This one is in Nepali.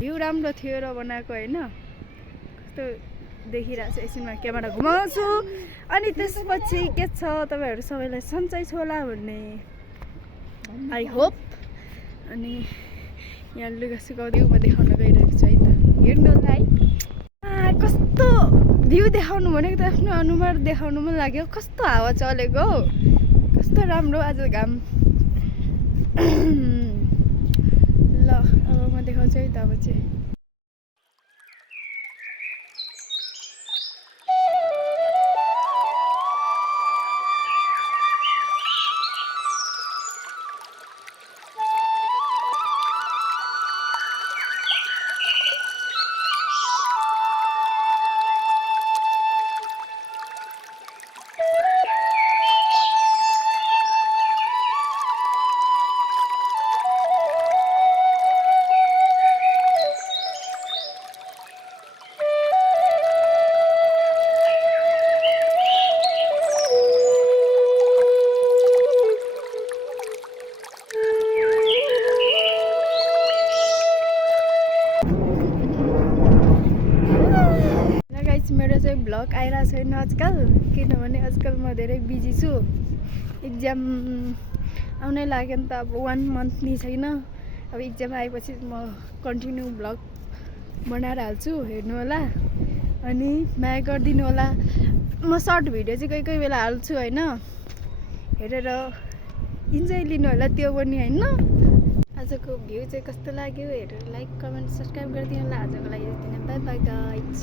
भ्यू राम्रो थियो र बनाएको हैन कस्तो देखिरहेछ एकछिनमा क्यामेरा घुमाउँछु अनि त्यसपछि के छ तपाईहरु सबैलाई सन्चै छ होला भन्ने आई होप अनि यहाँ लुगा सुकाउँदै म देखाउन गइरहेको छु है त हेर्नुलाई कस्तो भ्यू देखाउनु भनेको त आफ्नो अनुहार देखाउनु मन लाग्यो कस्तो हावा चलेको कस्तो राम्रो आज घाम ल अब म देखाउँछु है त अब चाहिँ मेरो चाहिँ भ्लग आइरहेको छैन आजकल किनभने आजकल म धेरै बिजी छु एक्जाम आउनै लाग्यो नि त अब 1 मन्थ नि छैन अब एक्जाम आएपछि म कन्टिन्यू भ्लग बनाएर हाल्छु हेर्नु होला अनि माया गरिदिनु होला म सर्ट भिडियो चाहिँ कोही बेला हाल्छु हैन हेरेर इन्जोय लिनु होला त्यो पनि हैन आजको भ्यू चाहिँ कस्तो लाग्यो हेरेर लाइक कमेन्ट सब्स्क्राइब गरिदिनु होला आजको लागि यति नै बाइ बाइ गाइस